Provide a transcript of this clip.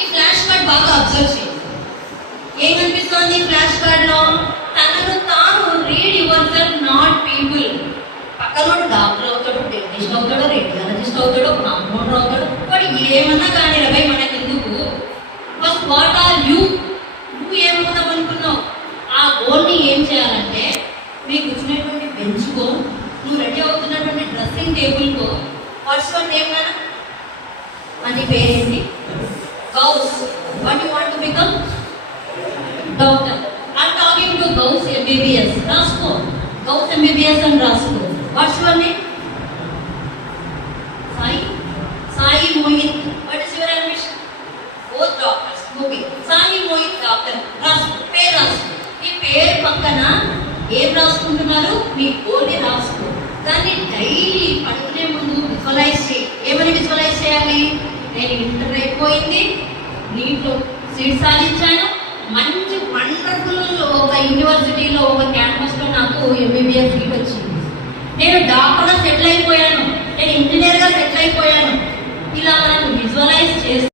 ఈ flash card బాగా observe చేయండి. ఏమనిపిస్తోంది ఫ్లాష్ కార్డ్ లో? తనను తాను read yourself not people. పక్కనోడు డాక్టర్ అవుతాడు, డెంటిస్ట్ అవుతాడు, రేడియాలజిస్ట్ అవుతాడు, కాంపౌండర్ అవుతాడు, వాడు ఏమన్నా కానీ రవై మనకి ఎందుకు? First what are you? నువ్వు ఏమవుతావు అనుకున్నావు? ఆ గోల్ని ఏం చేయాలంటే మీ కూర్చునేటువంటి బెంచ్కో, నువ్వు రెడీ అవుతున్నటువంటి డ్రెస్సింగ్ టేబుల్కో, వాట్స్ యువర్ నేమ్ కదా అని పేరేంటి? Ghouse. What you want to become? Doctor. I'm talking to Ghouse MBBS. రాసుకో, గౌస్ ఎంబీబీఎస్ అని రాసుకో. What's your name? Sai. Sai Mohit. What is your ambition? Both doctors. Okay, Sai Mohit doctor రాసుకో, పేరు రాసుకో. ఈ పేరు పక్కన ఏం రాసుకుంటున్నారు? మీ గోల్ని రాసుకో. దాన్ని డైలీ పడుకునే ముందు విజువలైజ్ చేయి. ఏమని విజువలైజ్ చేయాలి? నేను ఇంటర్ అయిపోయింది, నీట్లో సీట్ సాధించాను, మంచి వండర్ఫుల్ ఒక యూనివర్సిటీలో ఒక క్యాంపస్లో నాకు ఎంబీబీఎస్ సీట్ వచ్చింది, నేను డాక్టర్గా సెటిల్ అయిపోయాను,